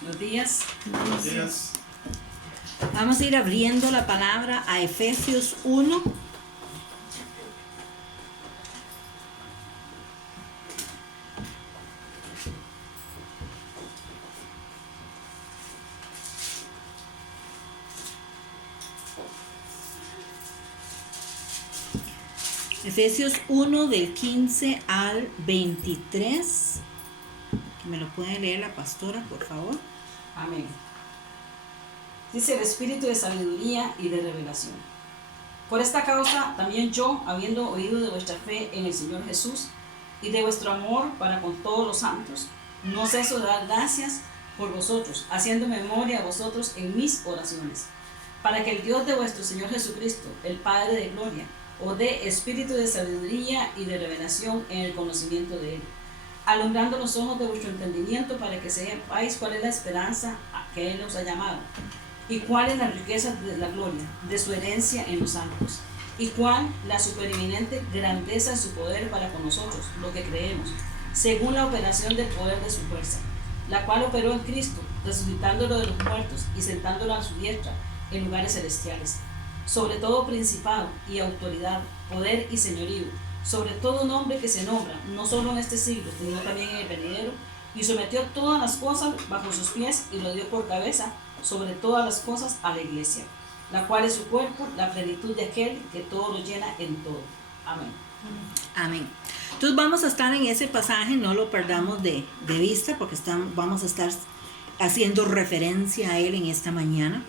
Buenos días. Buenos días. Vamos a ir abriendo la palabra a Efesios 1. Efesios 1 del 15 al 23. ¿Me lo puede leer la pastora, por favor? Amén. Dice el espíritu de sabiduría y de revelación. Por esta causa también yo, habiendo oído de vuestra fe en el Señor Jesús y de vuestro amor para con todos los santos, no ceso de dar gracias por vosotros, haciendo memoria a vosotros en mis oraciones, para que el Dios de vuestro Señor Jesucristo, el Padre de gloria, os dé espíritu de sabiduría y de revelación en el conocimiento de Él, alumbrando los ojos de vuestro entendimiento para que sepáis cuál es la esperanza a que Él os ha llamado, y cuál es la riqueza de la gloria de su herencia en los santos, y cuál la supereminente grandeza de su poder para con nosotros, lo que creemos, según la operación del poder de su fuerza, la cual operó en Cristo, resucitándolo de los muertos y sentándolo a su diestra en lugares celestiales, sobre todo principado y autoridad, poder y señorío, sobre todo nombre que se nombra, no solo en este siglo, sino también en el venidero, y sometió todas las cosas bajo sus pies y lo dio por cabeza sobre todas las cosas a la iglesia, la cual es su cuerpo, la plenitud de aquel que todo lo llena en todo. Amén. Amén. Entonces vamos a estar en ese pasaje, no lo perdamos de vista, porque vamos a estar haciendo referencia a él en esta mañana.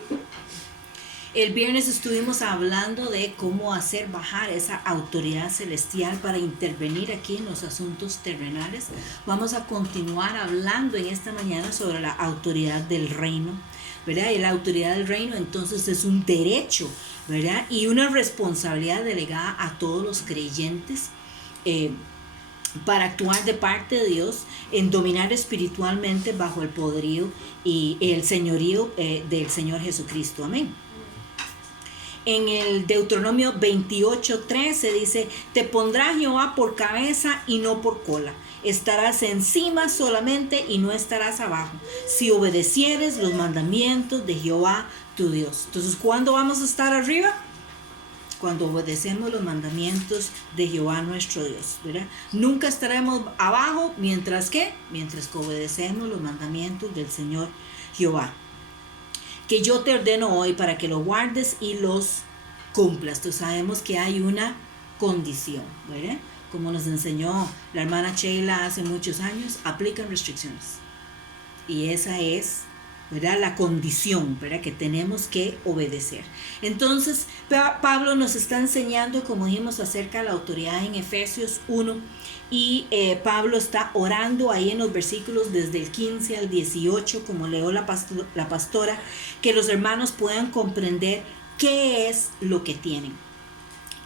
El viernes estuvimos hablando de cómo hacer bajar esa autoridad celestial para intervenir aquí en los asuntos terrenales. Vamos a continuar hablando en esta mañana sobre la autoridad del reino, ¿verdad? Y la autoridad del reino entonces es un derecho, ¿verdad? Y una responsabilidad delegada a todos los creyentes para actuar de parte de Dios en dominar espiritualmente bajo el poderío y el señorío del Señor Jesucristo. Amén. En el Deuteronomio 28:13 dice: te pondrá Jehová por cabeza y no por cola. Estarás encima solamente y no estarás abajo, si obedecieres los mandamientos de Jehová tu Dios. Entonces, ¿cuándo vamos a estar arriba? Cuando obedecemos los mandamientos de Jehová nuestro Dios, ¿verdad? Nunca estaremos abajo, mientras que obedecemos los mandamientos del Señor Jehová, que yo te ordeno hoy para que lo guardes y los cumplas. Entonces sabemos que hay una condición, ¿verdad? Como nos enseñó la hermana Sheila hace muchos años, aplican restricciones. Y esa es, ¿verdad?, la condición, ¿verdad?, que tenemos que obedecer. Entonces, Pablo nos está enseñando, como dijimos, acerca de la autoridad en Efesios 1. Y Pablo está orando ahí en los versículos desde el 15 al 18, como leo la pastora, que los hermanos puedan comprender qué es lo que tienen,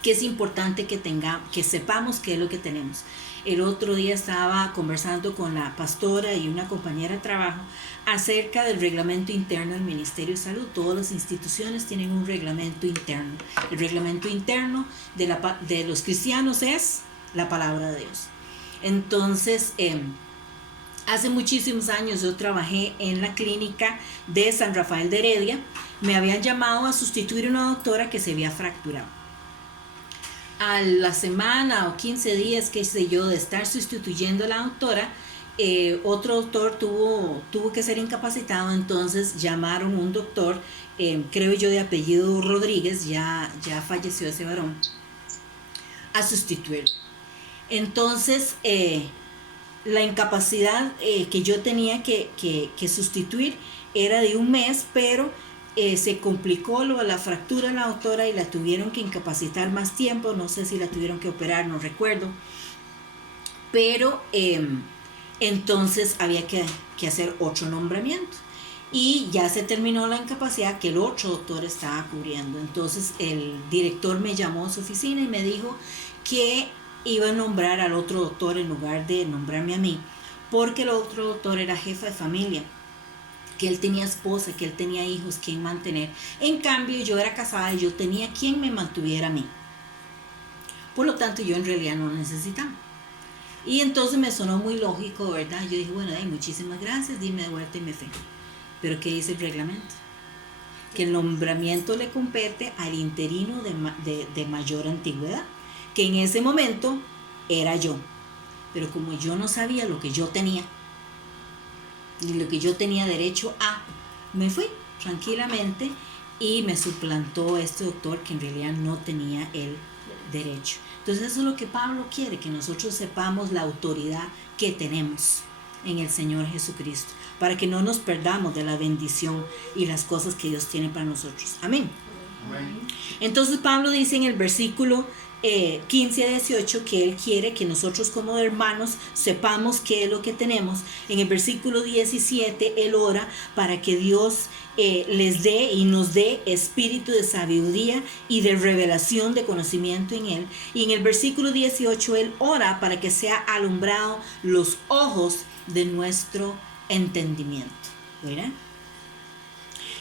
que es importante que sepamos qué es lo que tenemos. El otro día estaba conversando con la pastora y una compañera de trabajo acerca del reglamento interno del Ministerio de Salud. Todas las instituciones tienen un reglamento interno. El reglamento interno de los cristianos es la palabra de Dios. Entonces, hace muchísimos años yo trabajé en la clínica de San Rafael de Heredia. Me habían llamado a sustituir a una doctora que se había fracturado. A la semana o 15 días, qué sé yo, de estar sustituyendo a la doctora, otro doctor tuvo que ser incapacitado. Entonces llamaron a un doctor, creo yo de apellido Rodríguez, ya falleció ese varón, a sustituirlo. Entonces la incapacidad que yo tenía que sustituir era de un mes, pero se complicó la fractura de la doctora y la tuvieron que incapacitar más tiempo. No sé si la tuvieron que operar, no recuerdo, pero entonces había que hacer otro nombramiento y ya se terminó la incapacidad que el otro doctor estaba cubriendo. Entonces el director me llamó a su oficina y me dijo que iba a nombrar al otro doctor en lugar de nombrarme a mí, porque el otro doctor era jefe de familia, que él tenía esposa, que él tenía hijos quien mantener. En cambio, yo era casada y yo tenía quien me mantuviera a mí. Por lo tanto, yo en realidad no necesitaba. Y entonces me sonó muy lógico, ¿verdad? Yo dije, bueno, muchísimas gracias, dime de vuelta y me fui. Pero ¿qué dice el reglamento? Que el nombramiento le compete al interino de mayor antigüedad, que en ese momento era yo. Pero como yo no sabía lo que yo tenía, ni lo que yo tenía derecho a, me fui tranquilamente y me suplantó este doctor que en realidad no tenía el derecho. Entonces eso es lo que Pablo quiere, que nosotros sepamos la autoridad que tenemos en el Señor Jesucristo, para que no nos perdamos de la bendición y las cosas que Dios tiene para nosotros. Amén. Amén. Entonces Pablo dice en el versículo 15 a 18 que él quiere que nosotros como hermanos sepamos qué es lo que tenemos. En el versículo 17 él ora para que Dios les dé y nos dé espíritu de sabiduría y de revelación de conocimiento en él. Y en el versículo 18 él ora para que sea alumbrado los ojos de nuestro entendimiento, ¿verdad?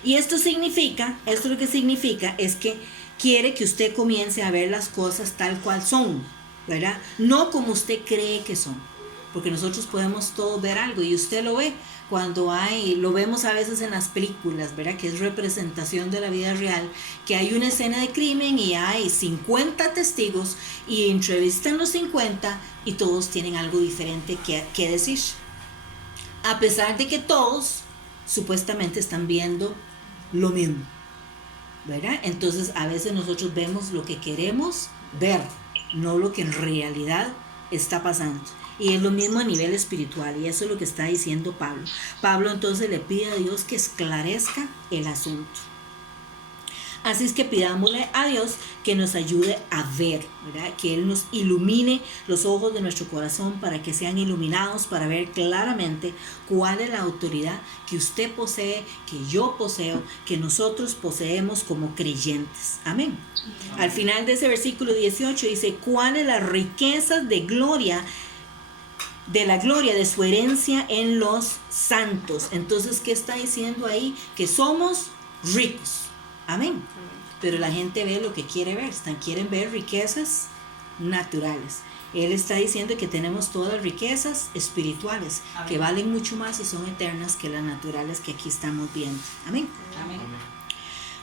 Y esto lo que significa es que quiere que usted comience a ver las cosas tal cual son, ¿verdad? No como usted cree que son, porque nosotros podemos todos ver algo y usted lo ve cuando lo vemos a veces en las películas, ¿verdad? Que es representación de la vida real, que hay una escena de crimen y hay 50 testigos y entrevistan los 50 y todos tienen algo diferente que decir. A pesar de que todos supuestamente están viendo lo mismo, ¿verdad? Entonces a veces nosotros vemos lo que queremos ver, no lo que en realidad está pasando. Y es lo mismo a nivel espiritual, y eso es lo que está diciendo Pablo. Pablo entonces le pide a Dios que esclarezca el asunto. Así es que pidámosle a Dios que nos ayude a ver, ¿verdad? Que Él nos ilumine los ojos de nuestro corazón para que sean iluminados, para ver claramente cuál es la autoridad que usted posee, que yo poseo, que nosotros poseemos como creyentes. Amén. Al final de ese versículo 18 dice, ¿cuáles las riquezas de la gloria de su herencia en los santos? Entonces, ¿qué está diciendo ahí? Que somos ricos. Amén. Pero la gente ve lo que quiere ver. Quieren ver riquezas naturales. Él está diciendo que tenemos todas las riquezas espirituales. Amén. Que valen mucho más y son eternas que las naturales que aquí estamos viendo. Amén. Amén.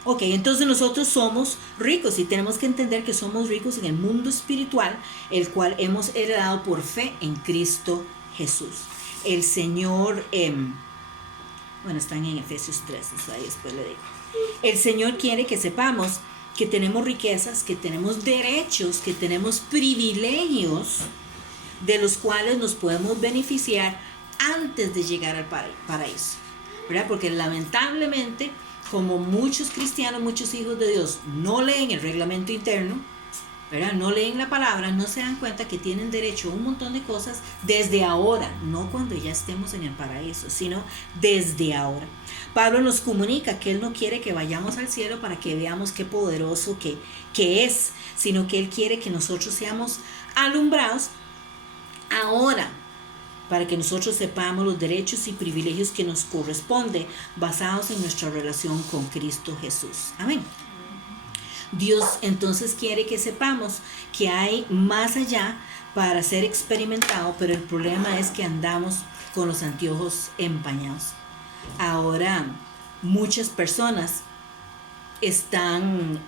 Ok, entonces nosotros somos ricos y tenemos que entender que somos ricos en el mundo espiritual, el cual hemos heredado por fe en Cristo Jesús. El Señor, están en Efesios 3, eso ahí después le digo. El Señor quiere que sepamos que tenemos riquezas, que tenemos derechos, que tenemos privilegios de los cuales nos podemos beneficiar antes de llegar al paraíso, ¿verdad? Porque lamentablemente, como muchos cristianos, muchos hijos de Dios no leen el reglamento interno, ¿verdad? No leen la palabra, no se dan cuenta que tienen derecho a un montón de cosas desde ahora, no cuando ya estemos en el paraíso, sino desde ahora. Pablo nos comunica que Él no quiere que vayamos al cielo para que veamos qué poderoso que es, sino que Él quiere que nosotros seamos alumbrados ahora, para que nosotros sepamos los derechos y privilegios que nos corresponden basados en nuestra relación con Cristo Jesús. Amén. Dios entonces quiere que sepamos que hay más allá para ser experimentado, pero el problema es que andamos con los anteojos empañados. Ahora muchas personas están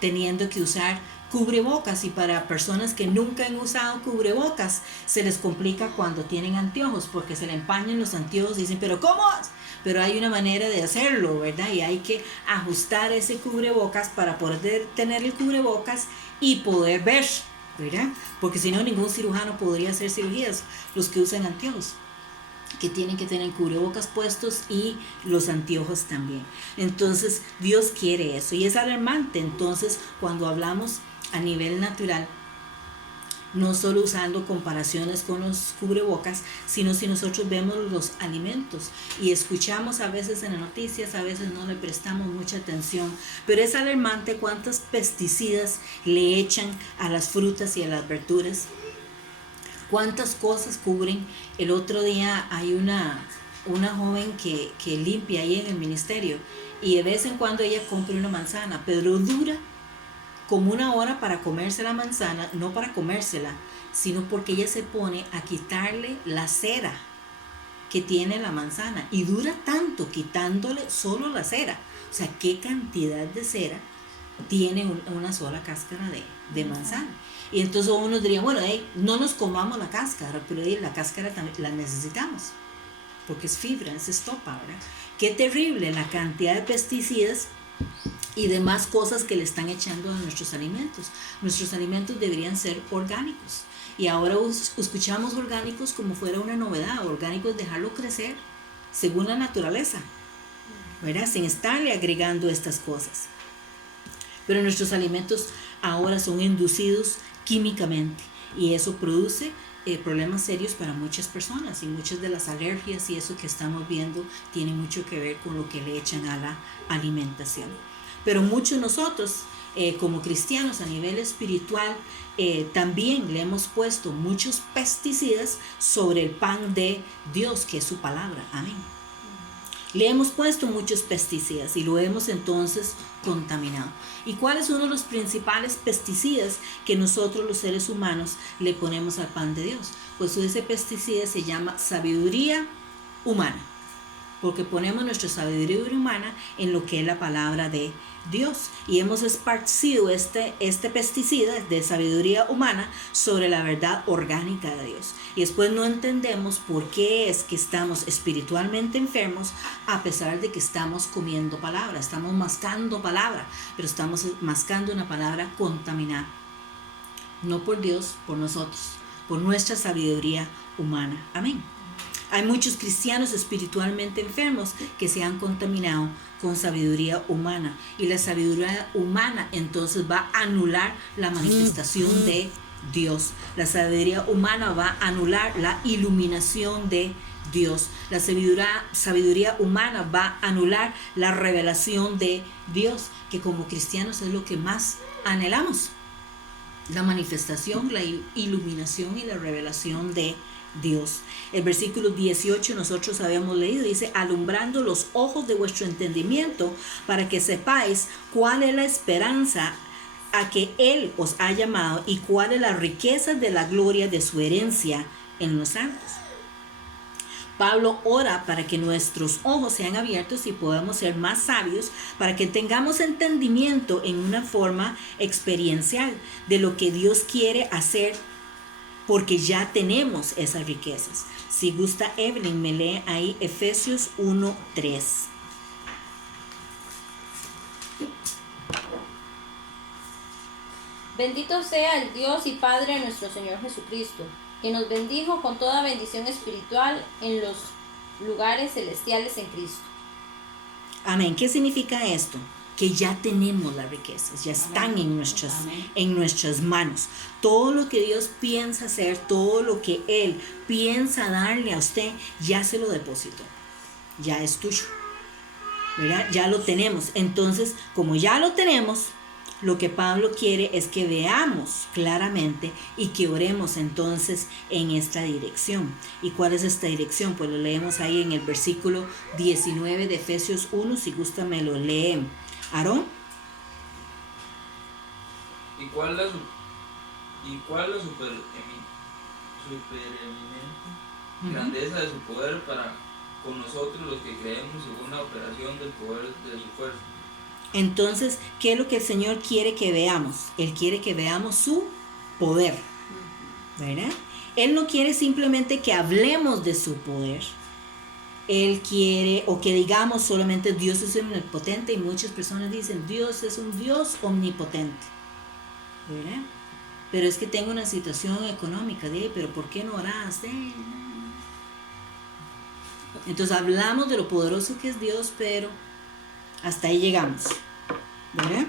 teniendo que usar cubrebocas, y para personas que nunca han usado cubrebocas se les complica cuando tienen anteojos porque se le empañan los anteojos y dicen, pero ¿cómo? Pero hay una manera de hacerlo, ¿verdad? Y hay que ajustar ese cubrebocas para poder tener el cubrebocas y poder ver, ¿verdad? Porque si no, ningún cirujano podría hacer cirugías, los que usan anteojos, que tienen que tener cubrebocas puestos y los anteojos también. Entonces Dios quiere eso y es alarmante. Entonces cuando hablamos a nivel natural, no solo usando comparaciones con los cubrebocas, sino si nosotros vemos los alimentos y escuchamos a veces en las noticias, a veces no le prestamos mucha atención, pero es alarmante cuántos pesticidas le echan a las frutas y a las verduras, cuántas cosas cubren. El otro día hay una joven que limpia ahí en el ministerio y de vez en cuando ella compra una manzana, pero dura como 1 hora para comerse la manzana, no para comérsela, sino porque ella se pone a quitarle la cera que tiene la manzana y dura tanto quitándole solo la cera. O sea, ¿qué cantidad de cera tiene una sola cáscara de manzana? Y entonces uno diría, bueno, no nos comamos la cáscara, pero la cáscara también la necesitamos, porque es fibra, es estopa, ¿verdad? Qué terrible la cantidad de pesticidas y demás cosas que le están echando a nuestros alimentos. Nuestros alimentos deberían ser orgánicos. Y ahora escuchamos orgánicos como fuera una novedad. Orgánicos, dejarlo crecer según la naturaleza, ¿verdad? Sin estarle agregando estas cosas. Pero nuestros alimentos ahora son inducidos químicamente y eso produce problemas serios para muchas personas, y muchas de las alergias y eso que estamos viendo tiene mucho que ver con lo que le echan a la alimentación. Pero muchos de nosotros como cristianos a nivel espiritual también le hemos puesto muchos pesticidas sobre el pan de Dios, que es su palabra. Amén. Le hemos puesto muchos pesticidas y lo hemos entonces contaminado. ¿Y cuál es uno de los principales pesticidas que nosotros los seres humanos le ponemos al pan de Dios? Pues ese pesticida se llama sabiduría humana, porque ponemos nuestra sabiduría humana en lo que es la palabra de Dios, y hemos esparcido este pesticida de sabiduría humana sobre la verdad orgánica de Dios, y después no entendemos por qué es que estamos espiritualmente enfermos a pesar de que estamos comiendo palabra, estamos mascando palabra, pero estamos mascando una palabra contaminada, no por Dios, por nosotros, por nuestra sabiduría humana. Amén. Hay muchos cristianos espiritualmente enfermos que se han contaminado con sabiduría humana, y la sabiduría humana entonces va a anular la manifestación de Dios. La sabiduría humana va a anular la iluminación de Dios. La sabiduría humana va a anular la revelación de Dios, que como cristianos es lo que más anhelamos: la manifestación, la iluminación y la revelación de Dios. El versículo 18 nosotros habíamos leído, dice: alumbrando los ojos de vuestro entendimiento, para que sepáis cuál es la esperanza a que Él os ha llamado y cuál es la riqueza de la gloria de su herencia en los santos. Pablo ora para que nuestros ojos sean abiertos y podamos ser más sabios, para que tengamos entendimiento en una forma experiencial de lo que Dios quiere hacer, porque ya tenemos esas riquezas. Si gusta, Evelyn me lee ahí Efesios 1:3. Bendito sea el Dios y Padre de nuestro Señor Jesucristo, que nos bendijo con toda bendición espiritual en los lugares celestiales en Cristo. Amén. ¿Qué significa esto? Que ya tenemos las riquezas, ya están en nuestras manos. Todo lo que Dios piensa hacer, todo lo que Él piensa darle a usted, ya se lo depositó, ya es tuyo, ¿verdad? Ya lo tenemos. Entonces, como ya lo tenemos, lo que Pablo quiere es que veamos claramente y que oremos entonces en esta dirección. ¿Y cuál es esta dirección? Pues lo leemos ahí en el versículo 19 de Efesios 1, si gusta me lo leen. Aarón. ¿Y cuál la supereminente grandeza de su poder para con nosotros los que creemos según la operación del poder de su fuerza? Entonces, ¿qué es lo que el Señor quiere que veamos? Él quiere que veamos su poder, ¿verdad? Él no quiere simplemente que hablemos de su poder. Él quiere, o que digamos solamente Dios es omnipotente, y muchas personas dicen Dios es un Dios omnipotente, ¿verdad? Pero es que tengo una situación económica, pero ¿por qué no oras? Entonces hablamos de lo poderoso que es Dios, pero hasta ahí llegamos, ¿verdad?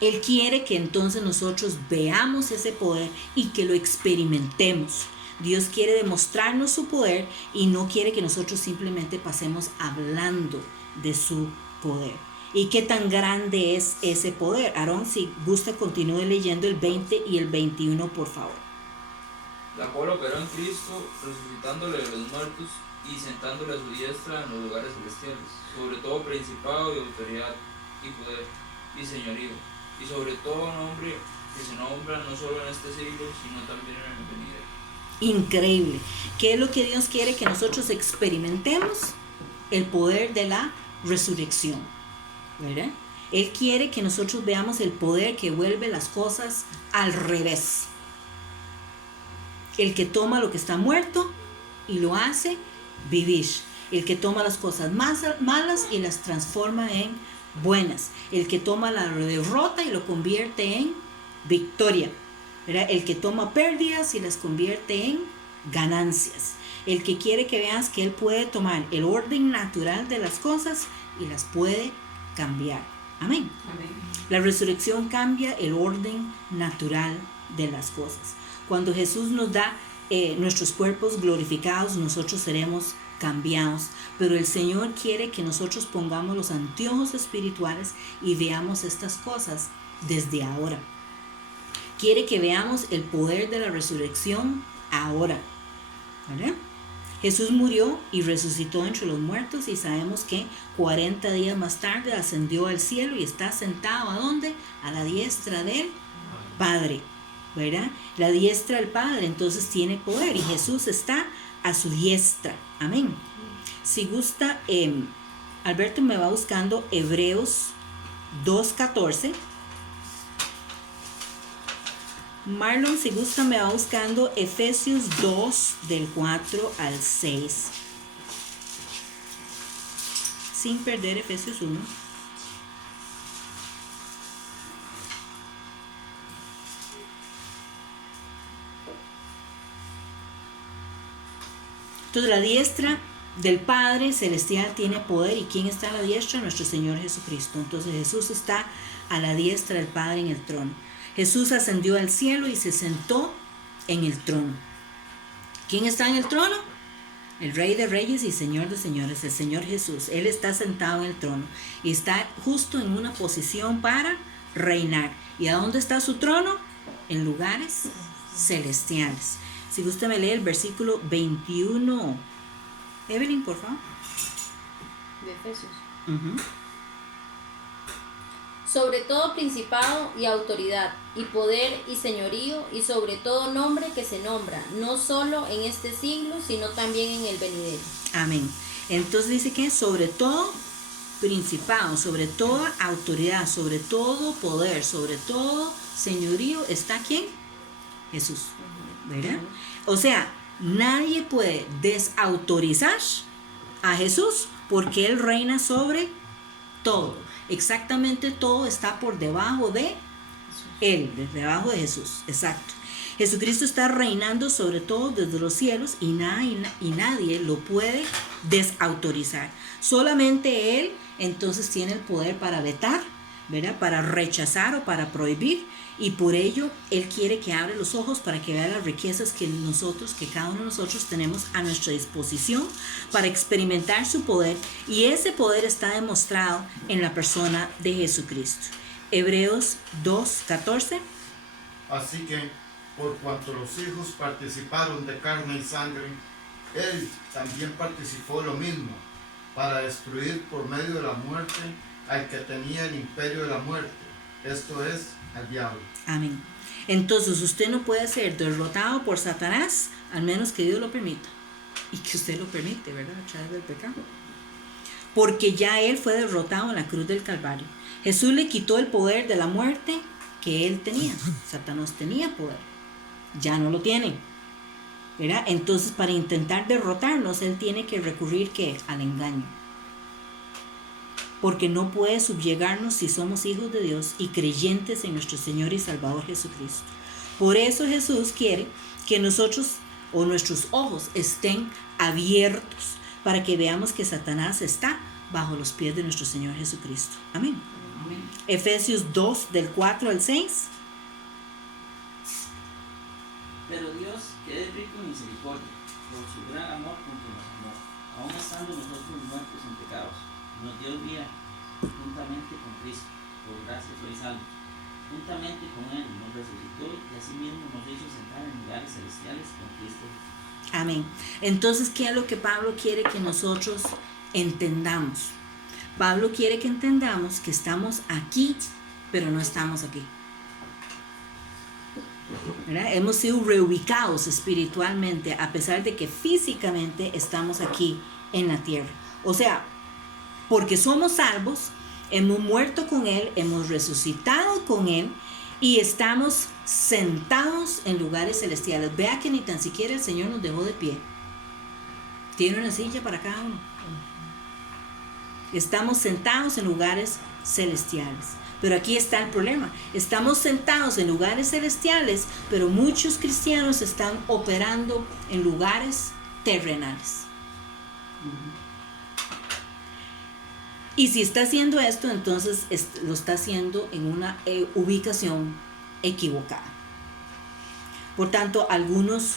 Él quiere que entonces nosotros veamos ese poder y que lo experimentemos. Dios quiere demostrarnos su poder y no quiere que nosotros simplemente pasemos hablando de su poder. ¿Y qué tan grande es ese poder? Aarón, si gusta, continúe leyendo el 20 y el 21, por favor. La cual operó en Cristo, resucitándole de los muertos y sentándole a su diestra en los lugares celestiales, sobre todo principado y autoridad y poder y señorío, y sobre todo nombre que se nombra no solo en este siglo, sino también en el venidero. Increíble. ¿Qué es lo que Dios quiere? Que nosotros experimentemos el poder de la resurrección, ¿verdad? Él quiere que nosotros veamos el poder que vuelve las cosas al revés. El que toma lo que está muerto y lo hace vivir. El que toma las cosas malas y las transforma en buenas. El que toma la derrota y lo convierte en victoria, ¿verdad? El que toma pérdidas y las convierte en ganancias. El que quiere que veas que Él puede tomar el orden natural de las cosas y las puede cambiar. Amén. Amén. La resurrección cambia el orden natural de las cosas. Cuando Jesús nos da nuestros cuerpos glorificados, nosotros seremos cambiados. Pero el Señor quiere que nosotros pongamos los anteojos espirituales y veamos estas cosas desde ahora. Quiere que veamos el poder de la resurrección ahora, ¿verdad? Jesús murió y resucitó entre los muertos y sabemos que 40 días más tarde ascendió al cielo y está sentado ¿a dónde? A la diestra del Padre, ¿verdad? La diestra del Padre entonces tiene poder y Jesús está a su diestra. Amén. Si gusta, Alberto me va buscando Hebreos 2:14. Marlon, si gusta, me va buscando Efesios 2, del 4 al 6. Sin perder Efesios 1. Entonces, la diestra del Padre Celestial tiene poder. ¿Y quién está a la diestra? Nuestro Señor Jesucristo. Entonces, Jesús está a la diestra del Padre en el trono. Jesús ascendió al cielo y se sentó en el trono. ¿Quién está en el trono? El Rey de Reyes y Señor de Señores, el Señor Jesús. Él está sentado en el trono y está justo en una posición para reinar. ¿Y a dónde está su trono? En lugares celestiales. Si usted me lee el versículo 21. Evelyn, por favor. De Efesios. Uh-huh. Sobre todo principado y autoridad, y poder y señorío, y sobre todo nombre que se nombra, no solo en este siglo, sino también en el venidero. Amén. Entonces dice que sobre todo principado, sobre toda autoridad, sobre todo poder, sobre todo señorío, ¿está quién? Jesús, ¿verdad? O sea, nadie puede desautorizar a Jesús porque Él reina sobre todo. Exactamente todo está por debajo de Él, debajo de Jesús, exacto. Jesucristo está reinando sobre todo desde los cielos y nadie lo puede desautorizar. Solamente Él entonces tiene el poder para vetar, ¿verdad? Para rechazar o para prohibir, y por ello Él quiere que abra los ojos para que vea las riquezas que cada uno de nosotros tenemos a nuestra disposición para experimentar su poder, y ese poder está demostrado en la persona de Jesucristo. Hebreos 2:14. Así que, por cuanto los hijos participaron de carne y sangre, Él también participó lo mismo, para destruir por medio de la muerte al que tenía el imperio de la muerte, esto es, al diablo. Amén. Entonces usted no puede ser derrotado por Satanás, al menos que Dios lo permita, y que usted lo permite, ¿verdad? A través del pecado. Porque ya Él fue derrotado en la cruz del Calvario. Jesús le quitó el poder de la muerte que Él tenía. Satanás tenía poder, ya no lo tiene, ¿verdad? Entonces, para intentar derrotarnos, Él tiene que recurrir, ¿qué? Al engaño. Porque no puede subyugarnos si somos hijos de Dios y creyentes en nuestro Señor y Salvador Jesucristo. Por eso Jesús quiere que nosotros o nuestros ojos estén abiertos para que veamos que Satanás está bajo los pies de nuestro Señor Jesucristo. Amén. Amén. Efesios 2, del 4 al 6. Pero Dios, que es rico en misericordia, por su gran amor con que nos amó, aun estando nosotros muertos en pecados, nos dio vida juntamente con Cristo. Por gracia sois salvos. Juntamente con Él nos resucitó y asimismo nos hizo sentar en lugares celestiales con Cristo. Amén. Entonces, ¿qué es lo que Pablo quiere que nosotros entendamos? Pablo quiere que entendamos que estamos aquí, pero no estamos aquí. ¿verdad? Hemos sido reubicados espiritualmente a pesar de que físicamente estamos aquí en la tierra. O sea, porque somos salvos, hemos muerto con Él, hemos resucitado con Él y estamos sentados en lugares celestiales. Vea que ni tan siquiera el Señor nos dejó de pie. Tiene una silla para cada uno. Estamos sentados en lugares celestiales. Pero aquí está el problema. Estamos sentados en lugares celestiales, pero muchos cristianos están operando en lugares terrenales. Y si está haciendo esto, entonces lo está haciendo en una ubicación equivocada. Por tanto, algunos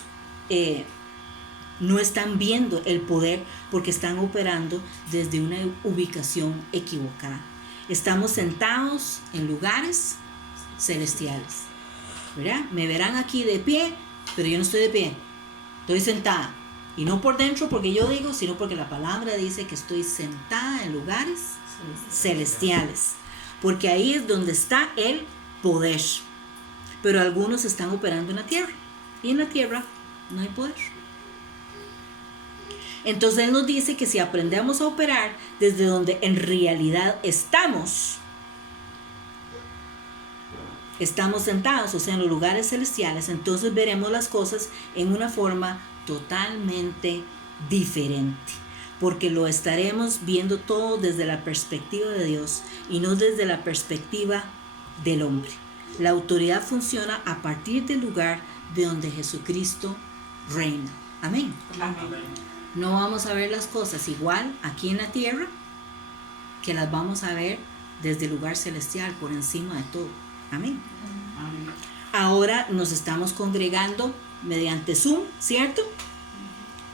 no están viendo el poder porque están operando desde una ubicación equivocada. Estamos sentados en lugares celestiales, ¿verdad? Me verán aquí de pie, pero yo no estoy de pie. Estoy sentada. Y no por dentro porque yo digo, sino porque la palabra dice que estoy sentada en lugares celestiales. Porque ahí es donde está el poder. Pero algunos están operando en la tierra. Y en la tierra no hay poder. Entonces Él nos dice que si aprendemos a operar desde donde en realidad estamos sentados, o sea, en los lugares celestiales, entonces veremos las cosas en una forma totalmente diferente, porque lo estaremos viendo todo desde la perspectiva de Dios y no desde la perspectiva del hombre. La autoridad funciona a partir del lugar de donde Jesucristo reina. Amén. Amén. No vamos a ver las cosas igual aquí en la tierra que las vamos a ver desde el lugar celestial, por encima de todo. Amén. Amén. Ahora nos estamos congregando mediante Zoom, ¿cierto?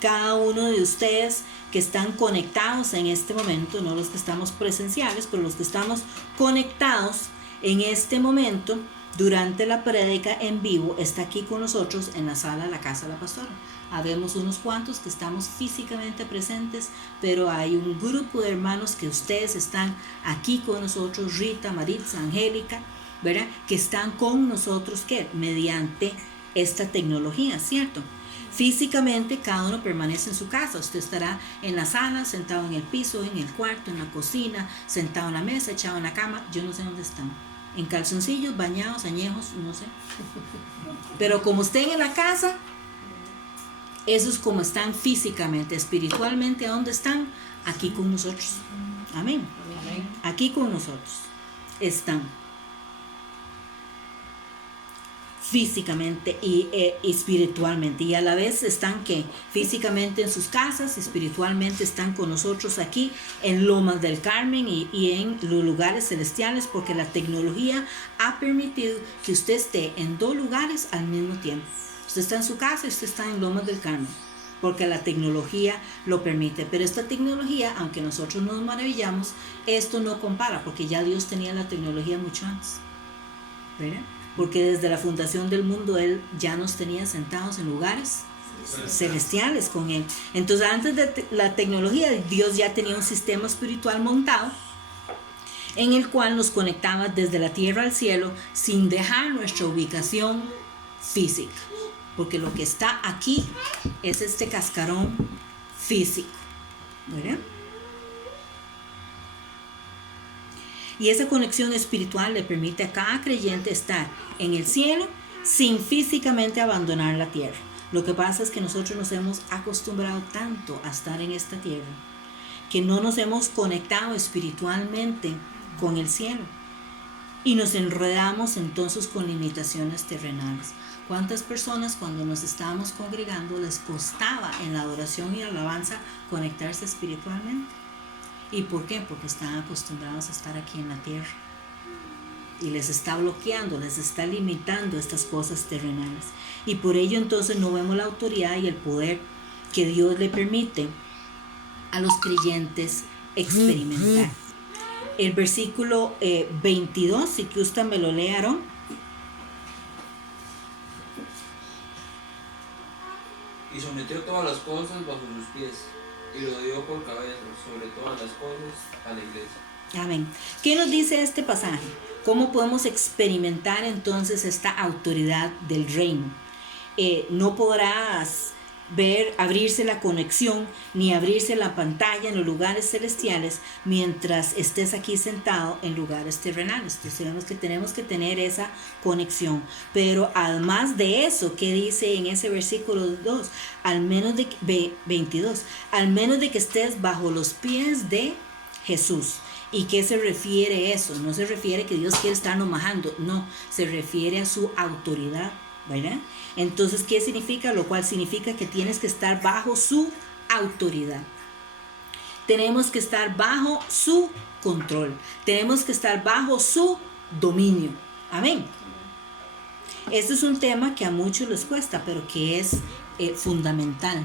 Cada uno de ustedes que están conectados en este momento, no los que estamos presenciales, pero los que estamos conectados en este momento durante la prédica en vivo, está aquí con nosotros en la sala de la casa de la pastora. Habemos unos cuantos que estamos físicamente presentes, pero hay un grupo de hermanos que ustedes están aquí con nosotros, Rita, Maritza, Angélica, ¿verdad? Que están con nosotros, ¿qué? Mediante esta tecnología, ¿cierto? Físicamente cada uno permanece en su casa. Usted estará en la sala, sentado en el piso, en el cuarto, en la cocina, sentado en la mesa, echado en la cama. Yo no sé dónde están. En calzoncillos, bañados, añejos, no sé. Pero como estén en la casa, eso es como están físicamente. Espiritualmente, ¿a dónde están? Aquí con nosotros. Amén. Amén. Aquí con nosotros están. Físicamente y espiritualmente, y a la vez están que físicamente en sus casas, espiritualmente están con nosotros aquí en Lomas del Carmen y en los lugares celestiales, porque la tecnología ha permitido que usted esté en dos lugares al mismo tiempo. Usted está en su casa y usted está en Lomas del Carmen, porque la tecnología lo permite. Pero esta tecnología, aunque nosotros nos maravillamos, esto no compara, porque ya Dios tenía la tecnología mucho antes, ¿verdad? Porque desde la fundación del mundo Él ya nos tenía sentados en lugares celestiales con Él. Entonces antes de la tecnología, Dios ya tenía un sistema espiritual montado en el cual nos conectaba desde la tierra al cielo sin dejar nuestra ubicación física. Porque lo que está aquí es este cascarón físico, ¿verdad? Y esa conexión espiritual le permite a cada creyente estar en el cielo sin físicamente abandonar la tierra. Lo que pasa es que nosotros nos hemos acostumbrado tanto a estar en esta tierra que no nos hemos conectado espiritualmente con el cielo y nos enredamos entonces con limitaciones terrenales. ¿Cuántas personas cuando nos estábamos congregando les costaba en la adoración y la alabanza conectarse espiritualmente? ¿Y por qué? Porque están acostumbrados a estar aquí en la tierra y les está bloqueando, les está limitando estas cosas terrenales, y por ello entonces no vemos la autoridad y el poder que Dios le permite a los creyentes experimentar. El versículo 22, si que usted me lo lee, Aarón. Y sometió todas las cosas bajo sus pies, y lo dio por cabeza sobre todas las cosas a la iglesia, Amén. ¿Qué nos dice este pasaje? ¿Cómo podemos experimentar entonces esta autoridad del reino? No podrás abrirse la conexión ni abrirse la pantalla en los lugares celestiales mientras estés aquí sentado en lugares terrenales. Entonces sabemos que tenemos que tener esa conexión. Pero además de eso, ¿qué dice en ese versículo 2? Al menos de 22, al menos de que estés bajo los pies de Jesús. ¿Y qué se refiere eso? No se refiere que Dios quiere estarnos majando, no, se refiere a su autoridad, ¿verdad? Entonces, ¿qué significa? Lo cual significa que tienes que estar bajo su autoridad. Tenemos que estar bajo su control. Tenemos que estar bajo su dominio. Amén. Este es un tema que a muchos les cuesta, pero que es fundamental.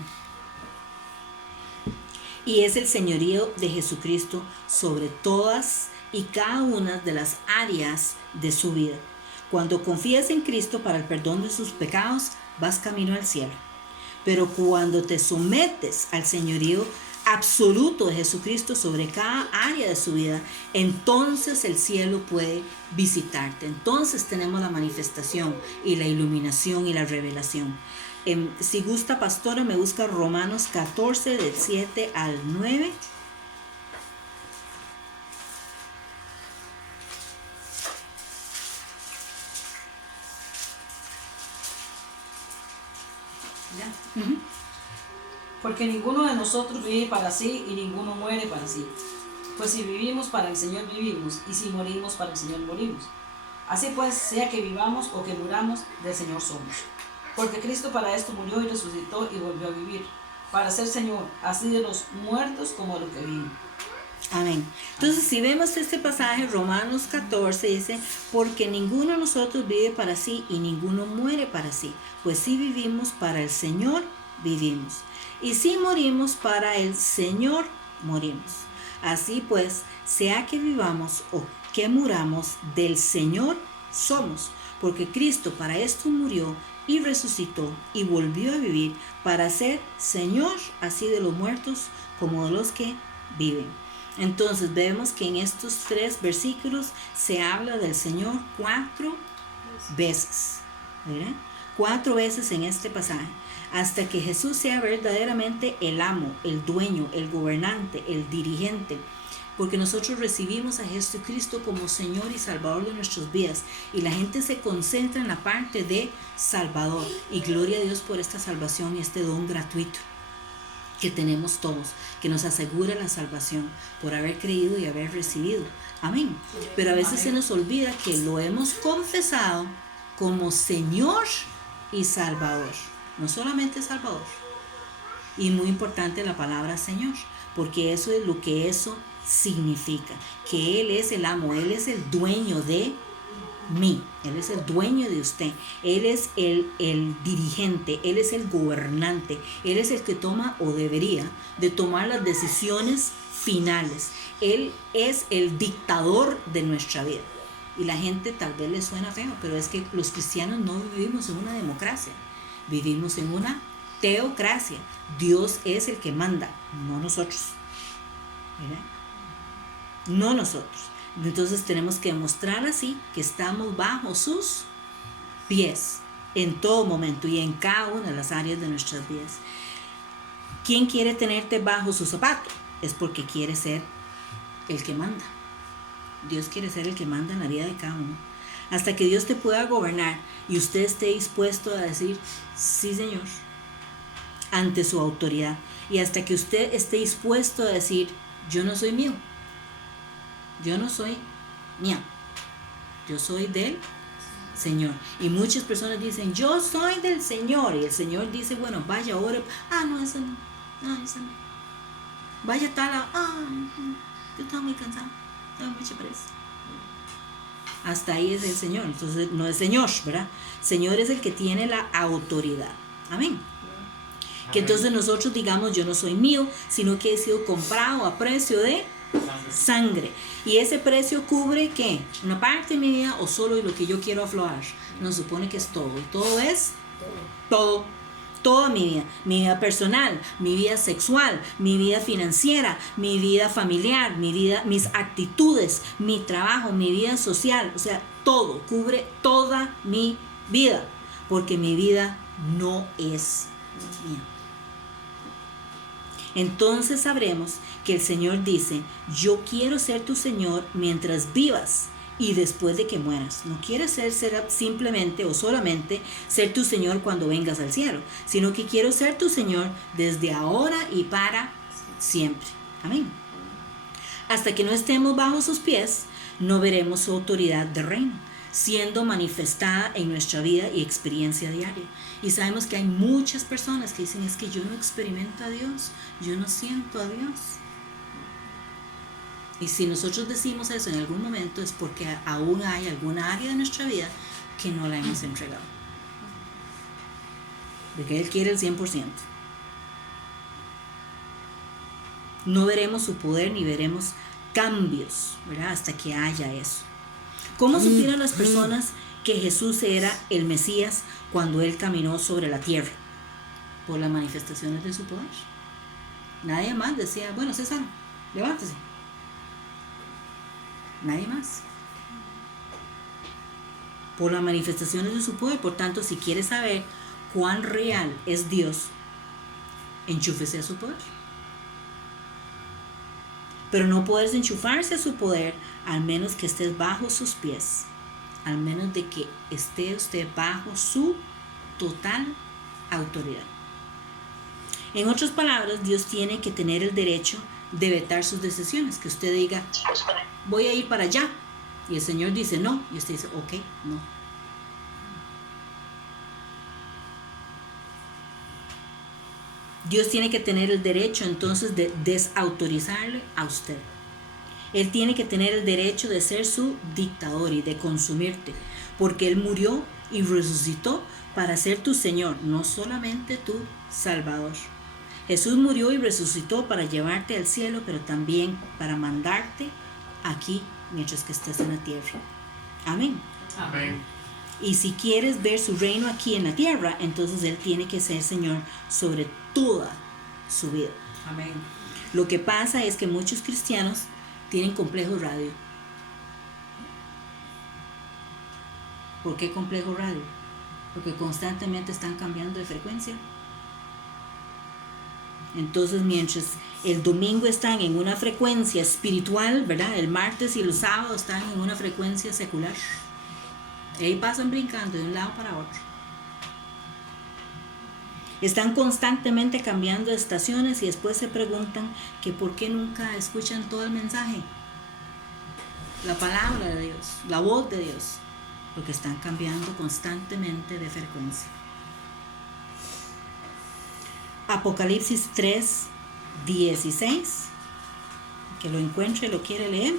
Y es el señorío de Jesucristo sobre todas y cada una de las áreas de su vida. Cuando confías en Cristo para el perdón de sus pecados, vas camino al cielo. Pero cuando te sometes al señorío absoluto de Jesucristo sobre cada área de su vida, entonces el cielo puede visitarte. Entonces tenemos la manifestación y la iluminación y la revelación. Si gusta, pastora, me busca Romanos 14, del 7 al 9. ¿Ya? Porque ninguno de nosotros vive para sí y ninguno muere para sí. Pues si vivimos, para el Señor vivimos, y si morimos, para el Señor morimos. Así pues, sea que vivamos o que muramos, del Señor somos. Porque Cristo para esto murió y resucitó y volvió a vivir, para ser Señor, así de los muertos como de los que viven. Amén. Entonces, si vemos este pasaje, Romanos 14 dice, porque ninguno de nosotros vive para sí y ninguno muere para sí, pues si vivimos, para el Señor vivimos, y si morimos, para el Señor morimos. Así pues, sea que vivamos o que muramos, del Señor somos, porque Cristo para esto murió y resucitó y volvió a vivir, para ser Señor así de los muertos como de los que viven. Entonces vemos que en estos 3 versículos se habla del Señor 4 veces, ¿verdad? 4 veces en este pasaje, hasta que Jesús sea verdaderamente el amo, el dueño, el gobernante, el dirigente. Porque nosotros recibimos a Jesucristo como Señor y Salvador de nuestras vidas, y la gente se concentra en la parte de Salvador, y gloria a Dios por esta salvación y este don gratuito que tenemos todos, que nos asegura la salvación por haber creído y haber recibido. Amén. Pero a veces se nos olvida que lo hemos confesado como Señor y Salvador, no solamente Salvador. Y muy importante la palabra Señor, porque eso es lo que eso significa, que Él es el amo, Él es el dueño de mí, Él es el dueño de usted, Él es el dirigente, Él es el gobernante, Él es el que toma o debería de tomar las decisiones finales, Él es el dictador de nuestra vida. Y la gente tal vez le suena feo, pero es que los cristianos no vivimos en una democracia, vivimos en una teocracia. Dios es el que manda, no nosotros, ¿verdad? No nosotros. Entonces tenemos que demostrar así que estamos bajo sus pies en todo momento y en cada una de las áreas de nuestras vidas. ¿Quién quiere tenerte bajo su zapato? Es porque quiere ser el que manda. Dios quiere ser el que manda en la vida de cada uno. Hasta que Dios te pueda gobernar y usted esté dispuesto a decir, sí, Señor, ante su autoridad. Y hasta que usted esté dispuesto a decir, yo no soy mío. Yo no soy mía, yo soy del Señor. Y muchas personas dicen, yo soy del Señor. Y el Señor dice, bueno, vaya, ore. No, eso no. No, eso no. Vaya tal, yo estaba muy cansado, tengo mucha presa. Hasta ahí es el Señor. Entonces no es Señor, ¿verdad? Señor es el que tiene la autoridad. Amén. Que entonces nosotros digamos, yo no soy mío, sino que he sido comprado a precio de sangre. Y ese precio cubre ¿qué? Una parte de mi vida o solo lo que yo quiero aflojar. Nos supone que es todo. Y todo es todo. Toda mi vida personal, mi vida sexual, mi vida financiera, mi vida familiar, mis actitudes, mi trabajo, mi vida social, o sea, todo, cubre toda mi vida, porque mi vida no es mía. Entonces sabremos que el Señor dice: yo quiero ser tu Señor mientras vivas y después de que mueras. No quiere ser simplemente o solamente ser tu Señor cuando vengas al cielo, sino que quiero ser tu Señor desde ahora y para siempre. Amén. Hasta que no estemos bajo sus pies, no veremos su autoridad de reino siendo manifestada en nuestra vida y experiencia diaria. Y sabemos que hay muchas personas que dicen: es que yo no experimento a Dios, yo no siento a Dios. Y si nosotros decimos eso en algún momento, es porque aún hay alguna área de nuestra vida que no la hemos entregado, porque Él quiere el 100%. No veremos su poder ni veremos cambios, ¿verdad?, hasta que haya eso. ¿Cómo supieron las personas que Jesús era el Mesías cuando Él caminó sobre la tierra? Por las manifestaciones de su poder. Nadie más decía: bueno, César, levántese. Nadie más. Por las manifestaciones de su poder. Por tanto, si quiere saber cuán real es Dios, enchúfese a su poder. Pero no puedes enchufarse a su poder al menos que estés bajo sus pies, al menos de que esté usted bajo su total autoridad. En otras palabras, Dios tiene que tener el derecho de vetar sus decisiones. Que usted diga: voy a ir para allá, y el Señor dice no, y usted dice: ok, no. Dios tiene que tener el derecho entonces de desautorizarle a usted. Él tiene que tener el derecho de ser su dictador y de consumirte, porque Él murió y resucitó para ser tu Señor, no solamente tu Salvador. Jesús murió y resucitó para llevarte al cielo, pero también para mandarte aquí mientras que estés en la tierra. Amén. Amén. Y si quieres ver su reino aquí en la tierra, entonces Él tiene que ser Señor sobre toda su vida. Amén. Lo que pasa es que muchos cristianos tienen complejo radio. ¿Por qué complejo radio? Porque constantemente están cambiando de frecuencia. Entonces, mientras el domingo están en una frecuencia espiritual, ¿verdad?, el martes y el sábado están en una frecuencia secular. Y ahí pasan brincando de un lado para otro. Están constantemente cambiando de estaciones y después se preguntan que por qué nunca escuchan todo el mensaje, la palabra de Dios, la voz de Dios, porque están cambiando constantemente de frecuencia. Apocalipsis 3:16, que lo encuentre y lo quiere leer.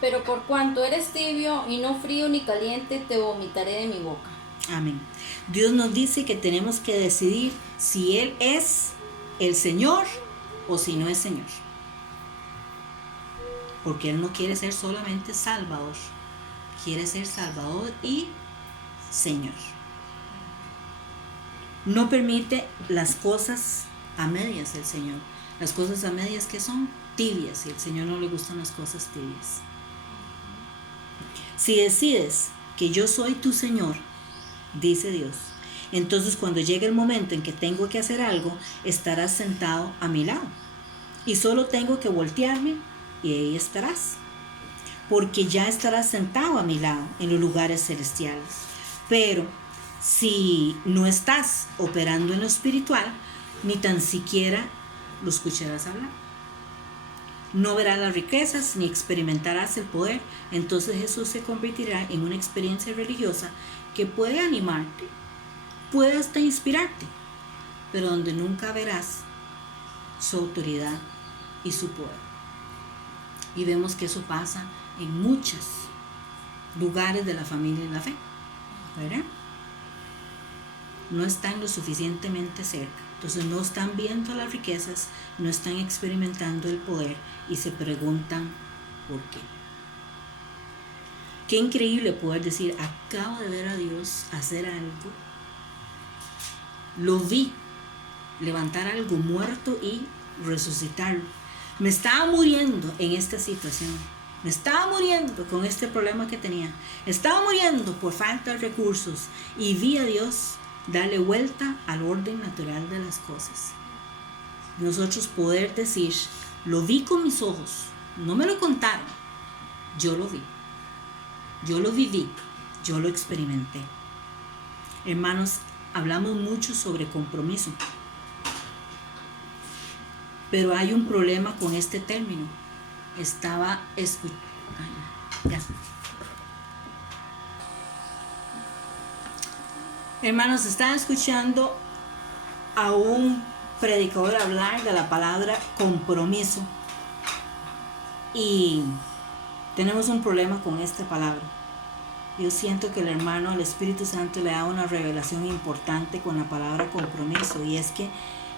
Pero por cuanto eres tibio y no frío ni caliente, te vomitaré de mi boca. Amén. Dios nos dice que tenemos que decidir si Él es el Señor o si no es Señor. Porque Él no quiere ser solamente Salvador, quiere ser Salvador y Señor. No permite las cosas a medias el Señor. Las cosas a medias que son tibias, y al Señor no le gustan las cosas tibias. Si decides que yo soy tu Señor, dice Dios, entonces cuando llegue el momento en que tengo que hacer algo, estarás sentado a mi lado. Y solo tengo que voltearme y ahí estarás. Porque ya estarás sentado a mi lado en los lugares celestiales. Pero si no estás operando en lo espiritual, ni tan siquiera lo escucharás hablar. No verás las riquezas ni experimentarás el poder. Entonces Jesús se convertirá en una experiencia religiosa que puede animarte, puede hasta inspirarte, pero donde nunca verás su autoridad y su poder. Y vemos que eso pasa en muchos lugares de la familia de la fe, ¿verdad? No están lo suficientemente cerca. Entonces no están viendo las riquezas, no están experimentando el poder y se preguntan por qué. Qué increíble poder decir, acabo de ver a Dios hacer algo. Lo vi levantar algo muerto y resucitarlo. Me estaba muriendo en esta situación. Me estaba muriendo con este problema que tenía. Estaba muriendo por falta de recursos y vi a Dios darle vuelta al orden natural de las cosas. Nosotros poder decir, lo vi con mis ojos, no me lo contaron, yo lo vi, yo lo viví, yo lo experimenté. Hermanos, hablamos mucho sobre compromiso, pero hay un problema con este término. Estaba escuchando. Hermanos, estaba escuchando a un predicador hablar de la palabra compromiso y tenemos un problema con esta palabra. Yo siento que el hermano, el Espíritu Santo le da una revelación importante con la palabra compromiso, y es que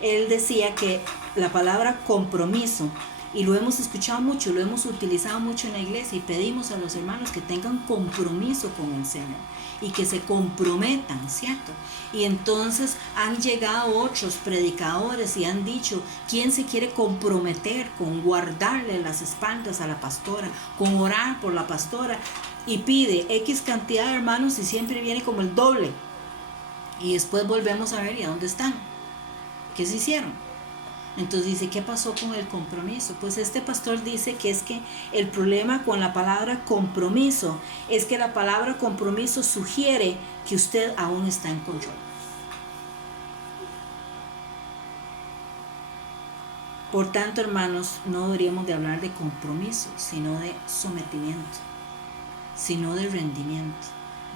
él decía que la palabra compromiso, y lo hemos escuchado mucho, lo hemos utilizado mucho en la iglesia, y pedimos a los hermanos que tengan compromiso con el Señor y que se comprometan, ¿cierto? Y entonces han llegado otros predicadores y han dicho, ¿quién se quiere comprometer con guardarle las espaldas a la pastora, con orar por la pastora? Y pide X cantidad de hermanos y siempre viene como el doble. Y después volvemos a ver, ¿y a dónde están? ¿Qué se hicieron? Entonces dice, ¿qué pasó con el compromiso? Pues este pastor dice que es que el problema con la palabra compromiso es que la palabra compromiso sugiere que usted aún está en control. Por tanto, hermanos, no deberíamos de hablar de compromiso, sino de sometimiento, sino de rendimiento,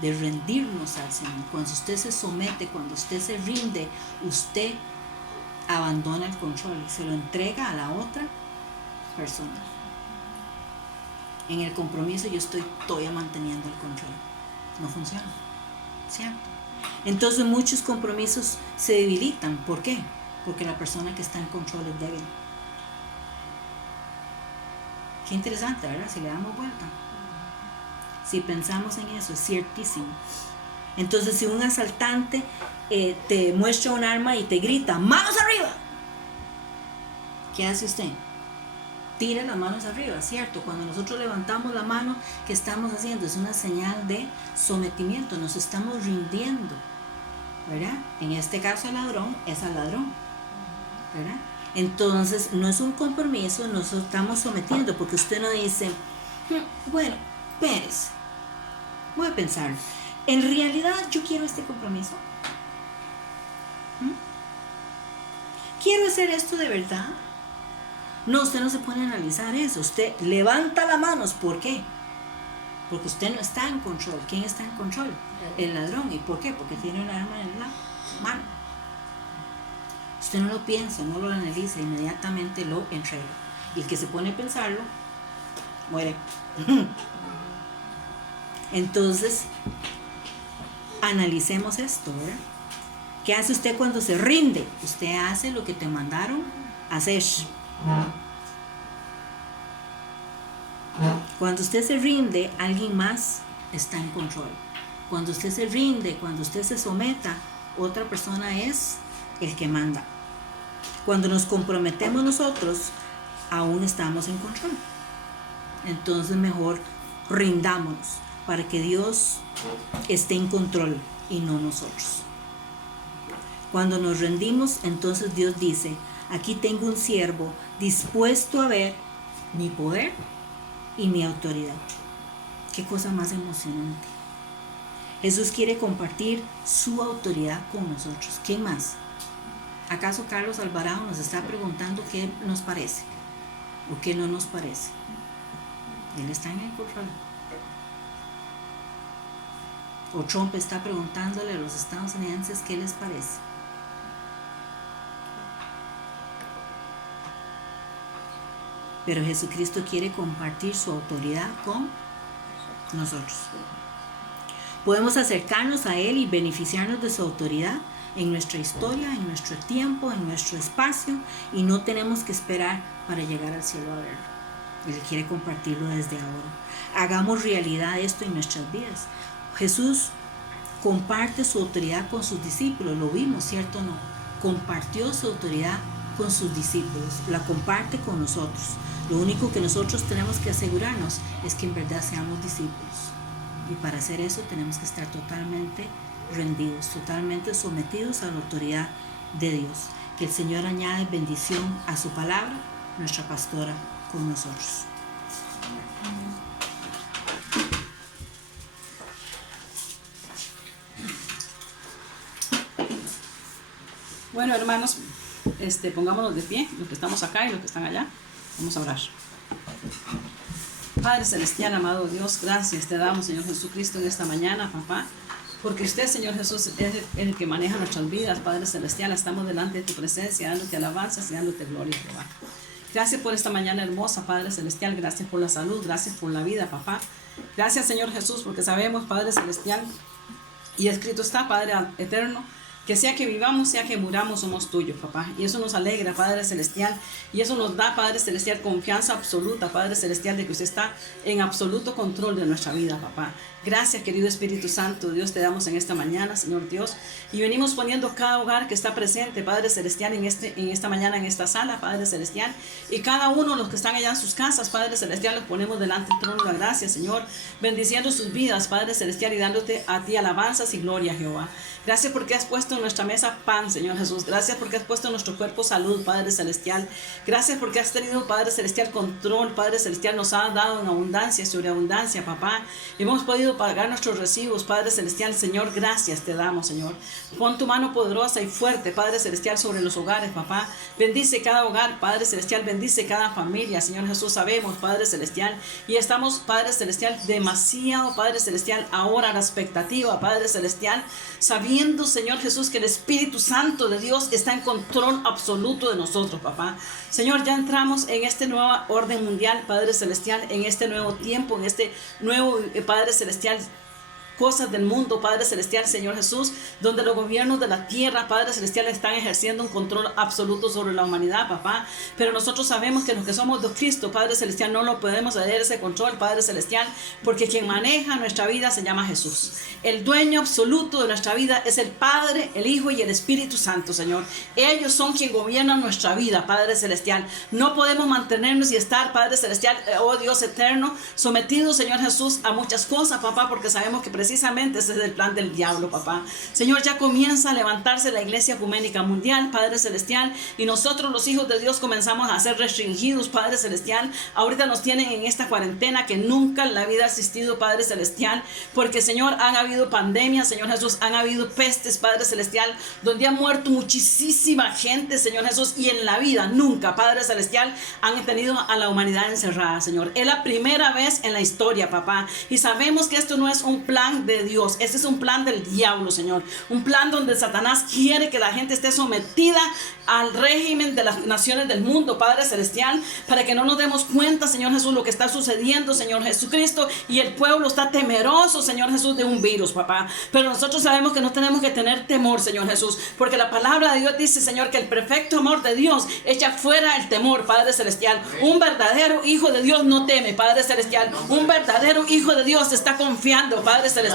de rendirnos al Señor. Cuando usted se somete, cuando usted se rinde, usted abandona el control, se lo entrega a la otra persona. En el compromiso yo estoy todavía manteniendo el control. No funciona, ¿cierto? Entonces muchos compromisos se debilitan. ¿Por qué? Porque la persona que está en control es débil. Qué interesante, ¿verdad? Si le damos vuelta. Si pensamos en eso, es ciertísimo. Entonces, si un asaltante te muestra un arma y te grita, ¡manos arriba!, ¿qué hace usted? Tira las manos arriba, ¿cierto? Cuando nosotros levantamos la mano, ¿qué estamos haciendo? Es una señal de sometimiento, nos estamos rindiendo, ¿verdad? En este caso el ladrón es al ladrón, ¿verdad? Entonces, no es un compromiso, nos estamos sometiendo, porque usted no dice, bueno, Pérez, voy a pensar, ¿en realidad yo quiero este compromiso? ¿Quiero hacer esto de verdad? No, usted no se pone a analizar eso. Usted levanta las manos. ¿Por qué? Porque usted no está en control. ¿Quién está en control? El ladrón. ¿Y por qué? Porque tiene un arma en la mano. Usted no lo piensa, no lo analiza, inmediatamente lo entrega. Y el que se pone a pensarlo, muere. Entonces, analicemos esto, ¿verdad? ¿Qué hace usted cuando se rinde? Usted hace lo que te mandaron hacer. Cuando usted se rinde, alguien más está en control. Cuando usted se rinde, cuando usted se someta, otra persona es el que manda. Cuando nos comprometemos nosotros, aún estamos en control. Entonces mejor rindámonos para que Dios esté en control y no nosotros. Cuando nos rendimos, entonces Dios dice, aquí tengo un siervo dispuesto a ver mi poder y mi autoridad. Qué cosa más emocionante. Jesús quiere compartir su autoridad con nosotros. ¿Qué más? ¿Acaso Carlos Alvarado nos está preguntando qué nos parece o qué no nos parece? Él está en el control. O Trump está preguntándole a los estadounidenses qué les parece. Pero Jesucristo quiere compartir su autoridad con nosotros. Podemos acercarnos a Él y beneficiarnos de su autoridad en nuestra historia, en nuestro tiempo, en nuestro espacio, y no tenemos que esperar para llegar al cielo a verlo. Él quiere compartirlo desde ahora. Hagamos realidad esto en nuestras vidas. Jesús comparte su autoridad con sus discípulos, lo vimos, ¿cierto o no? Compartió su autoridad con sus discípulos, la comparte con nosotros. Lo único que nosotros tenemos que asegurarnos es que en verdad seamos discípulos. Y para hacer eso tenemos que estar totalmente rendidos, totalmente sometidos a la autoridad de Dios. Que el Señor añade bendición a su palabra, nuestra pastora, con nosotros. Bueno, hermanos, pongámonos de pie, los que estamos acá y los que están allá. Vamos a orar. Padre celestial, amado Dios, gracias te damos, Señor Jesucristo, en esta mañana, papá, porque usted, Señor Jesús, es el que maneja nuestras vidas. Padre celestial, estamos delante de tu presencia, dándote alabanzas y dándote gloria, papá. Gracias por esta mañana hermosa, Padre celestial. Gracias por la salud, gracias por la vida, papá. Gracias, Señor Jesús, porque sabemos, Padre celestial, y escrito está, Padre eterno, que sea que vivamos, sea que muramos, somos tuyos, papá. Y eso nos alegra, Padre celestial. Y eso nos da, Padre celestial, confianza absoluta, Padre celestial, de que usted está en absoluto control de nuestra vida, papá. Gracias, querido Espíritu Santo, Dios, te damos en esta mañana, Señor Dios. Y venimos poniendo cada hogar que está presente, Padre celestial, en esta mañana, en esta sala, Padre celestial. Y cada uno de los que están allá en sus casas, Padre celestial, los ponemos delante del trono de la gracia, Señor. Bendiciendo sus vidas, Padre celestial, y dándote a ti alabanzas y gloria, Jehová. Gracias porque has puesto en nuestra mesa pan, Señor Jesús. Gracias porque has puesto en nuestro cuerpo salud, Padre celestial. Gracias porque has tenido, Padre celestial, control, Padre celestial. Nos ha dado en abundancia, sobre abundancia, papá. Hemos podido pagar nuestros recibos, Padre celestial. Señor, gracias te damos, Señor. Pon tu mano poderosa y fuerte, Padre celestial, sobre los hogares, papá. Bendice cada hogar, Padre celestial. Bendice cada familia, Señor Jesús. Sabemos, Padre celestial, y estamos, Padre celestial, demasiado, Padre celestial, ahora a la expectativa, Padre celestial, sabiendo, Señor Jesús, que el Espíritu Santo de Dios está en control absoluto de nosotros, papá. Señor, ya entramos en este nuevo orden mundial, Padre celestial, en este nuevo tiempo, en este nuevo, Padre celestial, cosas del mundo, Padre celestial, Señor Jesús, donde los gobiernos de la tierra, Padre celestial, están ejerciendo un control absoluto sobre la humanidad, papá. Pero nosotros sabemos que los que somos de Cristo, Padre celestial, no lo podemos ceder ese control, Padre celestial, porque quien maneja nuestra vida se llama Jesús. El dueño absoluto de nuestra vida es el Padre, el Hijo y el Espíritu Santo, Señor. Ellos son quien gobiernan nuestra vida, Padre celestial. No podemos mantenernos y estar, Padre celestial, oh Dios eterno, sometidos, Señor Jesús, a muchas cosas, papá, porque sabemos que precisamente ese es el plan del diablo, papá. Señor, ya comienza a levantarse la Iglesia Ecuménica Mundial, Padre celestial, y nosotros los hijos de Dios comenzamos a ser restringidos, Padre celestial. Ahorita nos tienen en esta cuarentena que nunca en la vida ha existido, Padre celestial, porque, Señor, han habido pandemias, Señor Jesús, han habido pestes, Padre celestial, donde ha muerto muchísima gente, Señor Jesús, y en la vida nunca, Padre celestial, han tenido a la humanidad encerrada, Señor. Es la primera vez en la historia, papá, y sabemos que esto no es un plan de Dios, este es un plan del diablo, Señor, un plan donde Satanás quiere que la gente esté sometida al régimen de las naciones del mundo, Padre celestial, para que no nos demos cuenta, Señor Jesús, lo que está sucediendo, Señor Jesucristo, y el pueblo está temeroso, Señor Jesús, de un virus, papá. Pero nosotros sabemos que no tenemos que tener temor, Señor Jesús, porque la palabra de Dios dice, Señor, que el perfecto amor de Dios echa fuera el temor, Padre celestial. Un verdadero hijo de Dios no teme, Padre celestial. Un verdadero hijo de Dios está confiando, Padre celestial.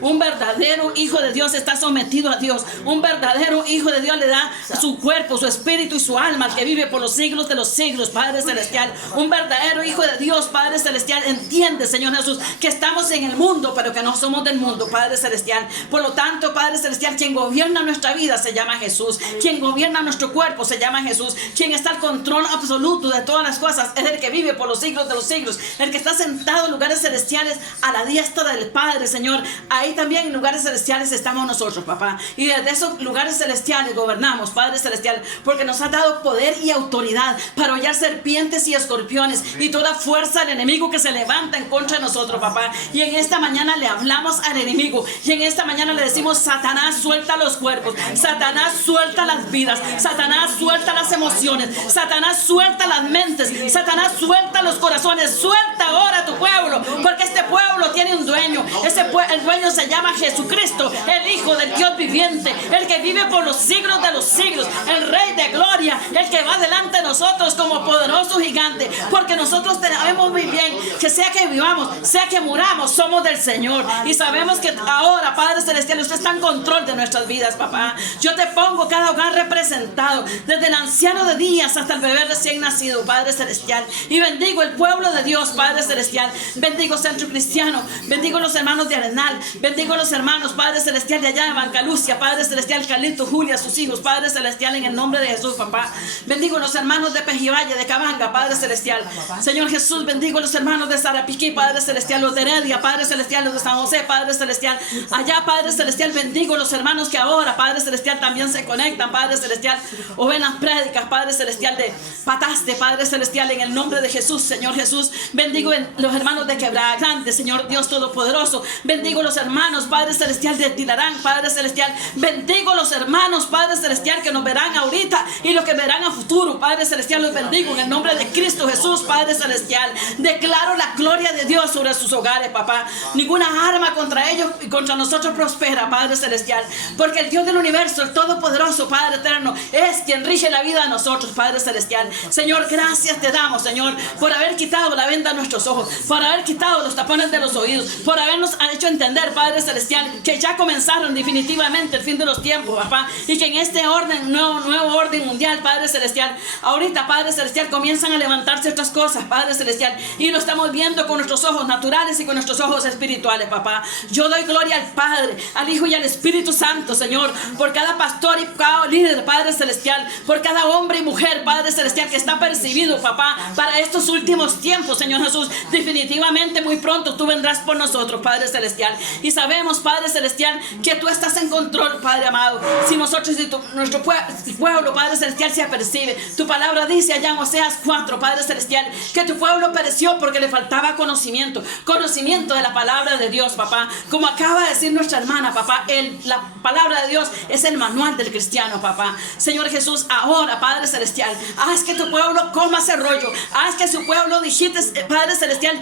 Un verdadero hijo de Dios está sometido a Dios. Un verdadero hijo de Dios le da su cuerpo, su espíritu y su alma al que vive por los siglos de los siglos, Padre celestial. Un verdadero hijo de Dios, Padre celestial, entiende, Señor Jesús, que estamos en el mundo, pero que no somos del mundo, Padre celestial. Por lo tanto, Padre celestial, quien gobierna nuestra vida se llama Jesús. Quien gobierna nuestro cuerpo se llama Jesús. Quien está al control absoluto de todas las cosas es el que vive por los siglos de los siglos. El que está sentado en lugares celestiales a la diestra del Padre, Señor. Ahí también en lugares celestiales estamos nosotros, papá. Y desde esos lugares celestiales gobernamos, Padre celestial, porque nos ha dado poder y autoridad para hollar serpientes y escorpiones y toda fuerza del enemigo que se levanta en contra de nosotros, papá. Y en esta mañana le hablamos al enemigo. Y en esta mañana le decimos, Satanás, suelta los cuerpos. Satanás, suelta las vidas. Satanás, suelta las emociones. Satanás, suelta las mentes. Satanás, suelta los corazones. Suelta ahora tu pueblo, porque este pueblo tiene un dueño. El dueño se llama Jesucristo, el Hijo del Dios viviente, el que vive por los siglos de los siglos, el Rey de gloria, el que va delante de nosotros como poderoso gigante, porque nosotros sabemos muy bien que sea que vivamos, sea que muramos, somos del Señor, y sabemos que ahora, Padre Celestial, usted está en control de nuestras vidas, papá. Yo te pongo cada hogar representado, desde el anciano de días hasta el bebé recién nacido, Padre Celestial, y bendigo el pueblo de Dios, Padre Celestial. Bendigo Centro Cristiano, bendigo los hermanos de Arenal, bendigo los hermanos, Padre Celestial, de allá de Bancalucia, Padre Celestial, Carlito, Julia, sus hijos, Padre Celestial, en el nombre de Jesús, papá. Bendigo los hermanos de Pejivalle, de Cabanga, Padre Celestial. Señor Jesús, bendigo los hermanos de Sarapiquí, Padre Celestial, los de Heredia, Padre Celestial, los de San José, Padre Celestial. Allá, Padre Celestial, bendigo los hermanos que ahora, Padre Celestial, también se conectan, Padre Celestial, o ven las prédicas, Padre Celestial, de Pataste, Padre Celestial, en el nombre de Jesús, Señor Jesús. Bendigo los hermanos de Quebrada Grande, Señor Dios Todopoderoso. Bendigo los hermanos, Padre Celestial, de Tilarán, Padre Celestial. Bendigo los hermanos, Padre Celestial, que nos verán ahorita y los que verán a futuro, Padre Celestial, los bendigo en el nombre de Cristo Jesús, Padre Celestial. Declaro la gloria de Dios sobre sus hogares, papá. Ninguna arma contra ellos y contra nosotros prospera, Padre Celestial, porque el Dios del universo, el Todopoderoso, Padre eterno, es quien rige la vida de nosotros, Padre Celestial. Señor, gracias te damos, Señor, por haber quitado la venda de nuestros ojos, por haber quitado los tapones de los oídos, por habernos hecho entender, Padre Celestial, que ya comenzaron definitivamente el fin de los tiempos, papá, y que en este orden, nuevo orden mundial, Padre Celestial, ahorita, Padre Celestial, comienzan a levantarse estas cosas, Padre Celestial, y lo estamos viendo con nuestros ojos naturales y con nuestros ojos espirituales, papá. Yo doy gloria al Padre, al Hijo y al Espíritu Santo, Señor, por cada pastor y cada líder, Padre Celestial, por cada hombre y mujer, Padre Celestial, que está percibido, papá, para estos últimos tiempos, Señor Jesús. Definitivamente muy pronto tú vendrás por nosotros, Padre Celestial, y sabemos, Padre Celestial, que tú estás en control, Padre amado. Si nosotros y nuestro pueblo, Padre Celestial, se apercibe, tu palabra dice allá en Oseas 4, Padre Celestial, que tu pueblo pereció porque le faltaba conocimiento de la palabra de Dios, papá. Como acaba de decir nuestra hermana, papá, la palabra de Dios es el manual del cristiano, papá. Señor Jesús, ahora, Padre Celestial, haz que tu pueblo coma ese rollo, haz que su pueblo dijiste, Padre Celestial,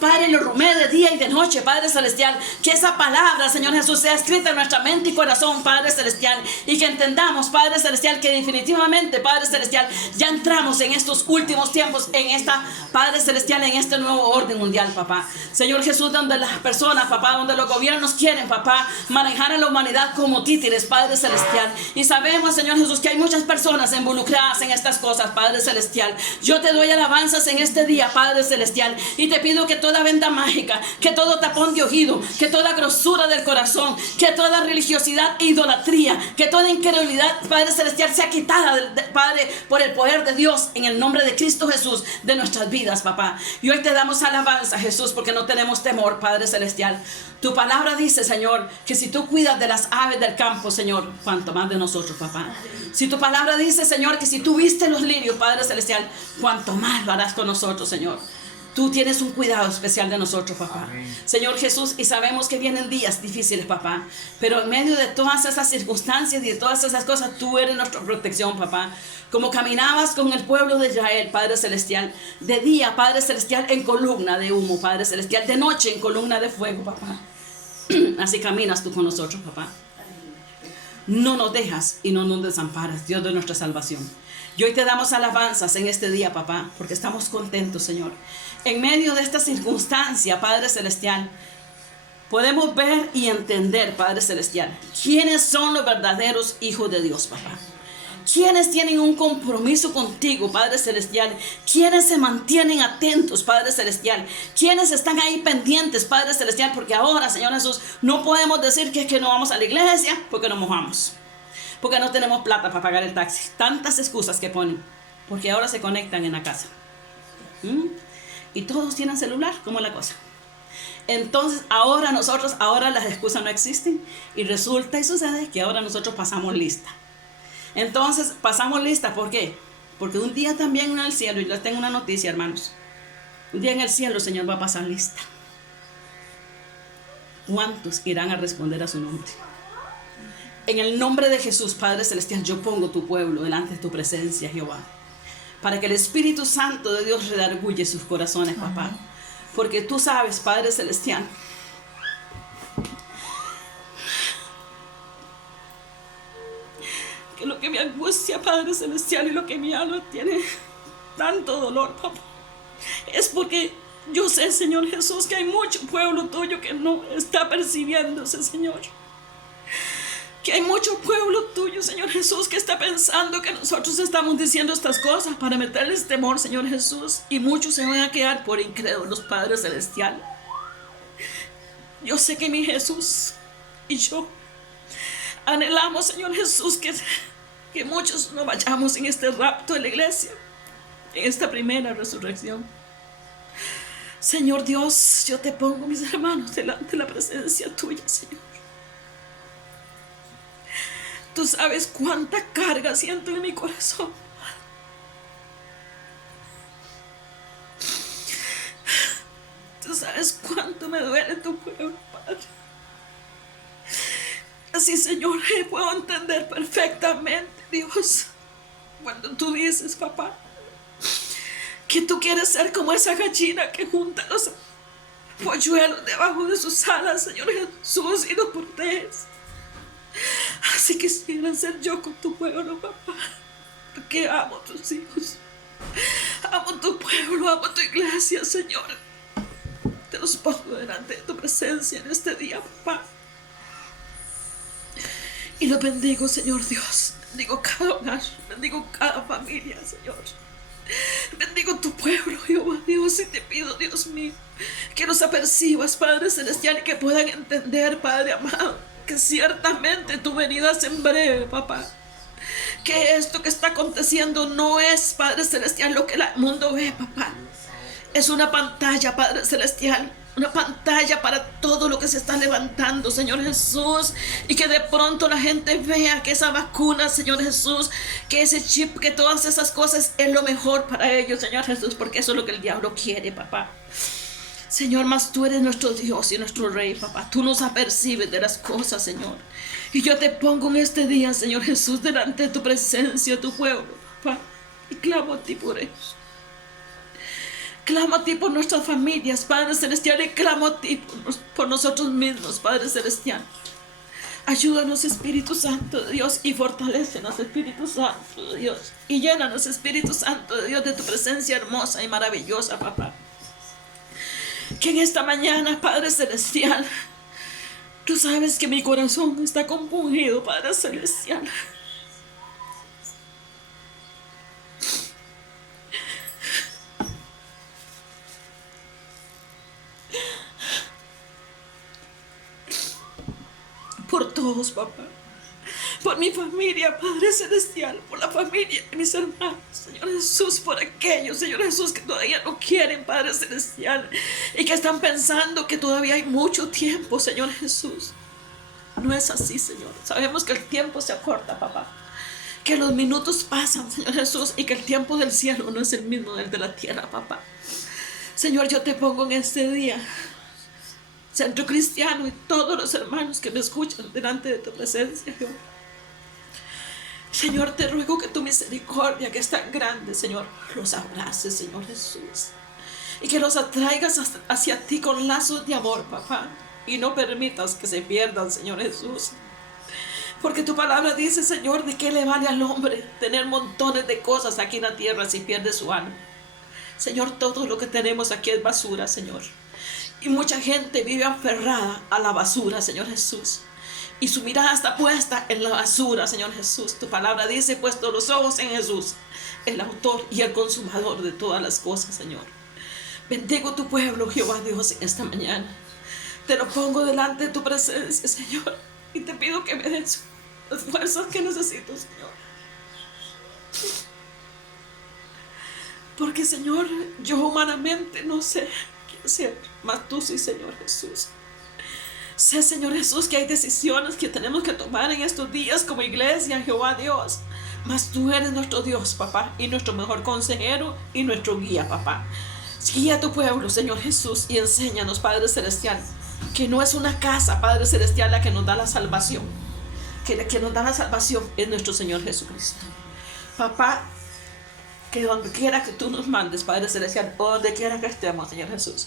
Padre, lo rumee de día y de noche, Padre Celestial, que esa palabra, Señor Jesús, sea escrita en nuestra mente y corazón, Padre Celestial, y que entendamos, Padre Celestial, que definitivamente, Padre Celestial, ya entramos en estos últimos tiempos, en esta, Padre Celestial, en este nuevo orden mundial, papá. Señor Jesús, donde las personas, papá, donde los gobiernos quieren, papá, manejar a la humanidad como títeres, Padre Celestial, y sabemos, Señor Jesús, que hay muchas personas involucradas en estas cosas, Padre Celestial. Yo te doy alabanzas en este día, Padre Celestial, y te pido que toda venda mágica, que todo tapón de oído, que toda grosura del corazón, que toda religiosidad e idolatría, que toda incredulidad, Padre Celestial, sea quitada, Padre, por el poder de Dios, en el nombre de Cristo Jesús, de nuestras vidas, papá. Y hoy te damos alabanza, Jesús, porque no tenemos temor, Padre Celestial. Tu palabra dice, Señor, que si tú cuidas de las aves del campo, Señor, cuanto más de nosotros, papá. Si tu palabra dice, Señor, que si tú viste los lirios, Padre Celestial, cuanto más lo harás con nosotros, Señor. Tú tienes un cuidado especial de nosotros, papá. Amén. Señor Jesús, y sabemos que vienen días difíciles, papá. Pero en medio de todas esas circunstancias y de todas esas cosas, tú eres nuestra protección, papá. Como caminabas con el pueblo de Israel, Padre Celestial, de día, Padre Celestial, en columna de humo, Padre Celestial, de noche en columna de fuego, papá. Así caminas tú con nosotros, papá. No nos dejas y no nos desamparas, Dios de nuestra salvación. Y hoy te damos alabanzas en este día, papá, porque estamos contentos, Señor. En medio de esta circunstancia, Padre Celestial, podemos ver y entender, Padre Celestial, quiénes son los verdaderos hijos de Dios, papá. Quienes tienen un compromiso contigo, Padre Celestial. Quienes se mantienen atentos, Padre Celestial. Quienes están ahí pendientes, Padre Celestial. Porque ahora, Señor Jesús, no podemos decir que es que no vamos a la iglesia porque nos mojamos. Porque no tenemos plata para pagar el taxi. Tantas excusas que ponen. Porque ahora se conectan en la casa. Y todos tienen celular, ¿cómo es la cosa? Entonces, ahora las excusas no existen. Y resulta y sucede que ahora nosotros pasamos lista. Entonces, pasamos lista, ¿por qué? Porque un día también en el cielo, y les tengo una noticia, hermanos. Un día en el cielo el Señor va a pasar lista. ¿Cuántos irán a responder a su nombre? En el nombre de Jesús, Padre Celestial, yo pongo tu pueblo delante de tu presencia, Jehová. Para que el Espíritu Santo de Dios redarguye sus corazones, papá. porque tú sabes, Padre Celestial, que lo que me angustia, Padre Celestial, y lo que mi alma tiene tanto dolor, papá, es porque yo sé, Señor Jesús, que hay mucho pueblo tuyo que no está percibiéndose, Señor. Que hay mucho pueblo tuyo, Señor Jesús, que está pensando que nosotros estamos diciendo estas cosas para meterles temor, Señor Jesús. Y muchos se van a quedar por incrédulos, Padre Celestial. Yo sé que mi Jesús y yo anhelamos, Señor Jesús, que muchos no vayamos en este rapto de la iglesia, en esta primera resurrección. Señor Dios, yo te pongo, mis hermanos, delante de la presencia tuya, Señor. Tú sabes cuánta carga siento en mi corazón. Tú sabes cuánto me duele tu pueblo, Padre. Así, Señor, puedo entender perfectamente, Dios, cuando tú dices, papá, que tú quieres ser como esa gallina que junta los polluelos debajo de sus alas, Señor Jesús, y los proteges. Así quisiera ser yo con tu pueblo, papá, porque amo a tus hijos, amo tu pueblo, amo tu iglesia, Señor. Te los pongo delante de tu presencia en este día, papá, y los bendigo, Señor Dios. Bendigo cada hogar, bendigo cada familia, Señor. Bendigo tu pueblo, Jehová Dios, y te pido, Dios mío, que los apercibas, Padre Celestial, y que puedan entender, Padre amado, que ciertamente tu venida es en breve, papá. Que esto que está aconteciendo no es, Padre Celestial, lo que el mundo ve, papá. Es una pantalla, Padre Celestial, una pantalla para todo lo que se está levantando, Señor Jesús. Y que de pronto la gente vea que esa vacuna, Señor Jesús, que ese chip, que todas esas cosas es lo mejor para ellos, Señor Jesús, porque eso es lo que el diablo quiere, papá. Señor, mas tú eres nuestro Dios y nuestro Rey, papá. Tú nos apercibes de las cosas, Señor. Y yo te pongo en este día, Señor Jesús, delante de tu presencia, tu pueblo, papá. Y clamo a ti por ellos. Clamo a ti por nuestras familias, Padre Celestial. Y clamo a ti por nosotros mismos, Padre Celestial. Ayúdanos, Espíritu Santo de Dios, y fortalécenos, Espíritu Santo de Dios. Y llénanos, Espíritu Santo de Dios, de tu presencia hermosa y maravillosa, papá. Que en esta mañana, Padre Celestial, tú sabes que mi corazón está compungido, Padre Celestial. Por todos, papá. Por mi familia, Padre Celestial, por la familia de mis hermanos, Señor Jesús, por aquellos, Señor Jesús, que todavía no quieren, Padre Celestial, y que están pensando que todavía hay mucho tiempo, Señor Jesús. No es así, Señor. Sabemos que el tiempo se acorta, papá, que los minutos pasan, Señor Jesús, y que el tiempo del cielo no es el mismo del de la tierra, papá. Señor, yo te pongo en este día Centro Cristiano y todos los hermanos que me escuchan delante de tu presencia, Jehová. Señor, te ruego que tu misericordia, que es tan grande, Señor, los abraces, Señor Jesús, y que los atraigas hacia ti con lazos de amor, papá, y no permitas que se pierdan, Señor Jesús, porque tu palabra dice, Señor, de qué le vale al hombre tener montones de cosas aquí en la tierra si pierde su alma. Señor, todo lo que tenemos aquí es basura, Señor, y mucha gente vive aferrada a la basura, Señor Jesús. Y su mirada está puesta en la basura, Señor Jesús. Tu palabra dice, puesto los ojos en Jesús, el autor y el consumador de todas las cosas, Señor. Bendigo tu pueblo, Jehová Dios, en esta mañana. Te lo pongo delante de tu presencia, Señor. Y te pido que me des las fuerzas que necesito, Señor. Porque, Señor, yo humanamente no sé qué hacer, mas tú sí, Señor Jesús. Sé, Señor Jesús, que hay decisiones que tenemos que tomar en estos días como iglesia, Jehová Dios. Mas tú eres nuestro Dios, papá, y nuestro mejor consejero y nuestro guía, papá. Guía a tu pueblo, Señor Jesús, y enséñanos, Padre Celestial, que no es una casa, Padre Celestial, la que nos da la salvación. Que la que nos da la salvación es nuestro Señor Jesucristo. Papá, que donde quiera que tú nos mandes, Padre Celestial, o donde quiera que estemos, Señor Jesús,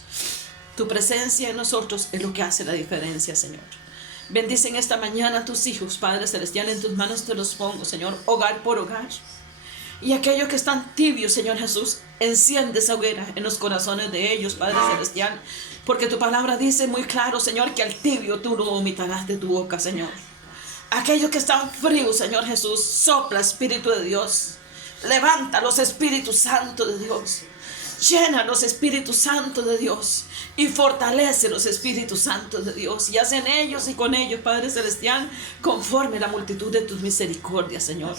tu presencia en nosotros es lo que hace la diferencia, Señor. Bendice en esta mañana a tus hijos, Padre Celestial, en tus manos te los pongo, Señor, hogar por hogar. Y aquellos que están tibios, Señor Jesús, enciende esa hoguera en los corazones de ellos, Padre Celestial, porque tu palabra dice muy claro, Señor, que al tibio tú lo vomitarás de tu boca, Señor. Aquellos que están fríos, Señor Jesús, sopla, Espíritu de Dios. Levanta los Espíritus Santos de Dios. Llena los Espíritus Santos de Dios y fortalece los Espíritus Santos de Dios y haz en ellos y con ellos, Padre Celestial, conforme la multitud de tus misericordias, Señor.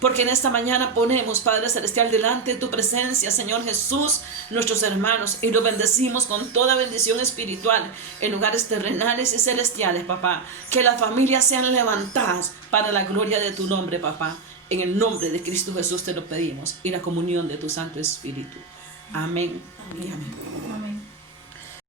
Porque en esta mañana ponemos, Padre Celestial, delante de tu presencia, Señor Jesús, nuestros hermanos, y los bendecimos con toda bendición espiritual en lugares terrenales y celestiales, papá. Que las familias sean levantadas para la gloria de tu nombre, papá. En el nombre de Cristo Jesús te lo pedimos y la comunión de tu Santo Espíritu. Amén y amén.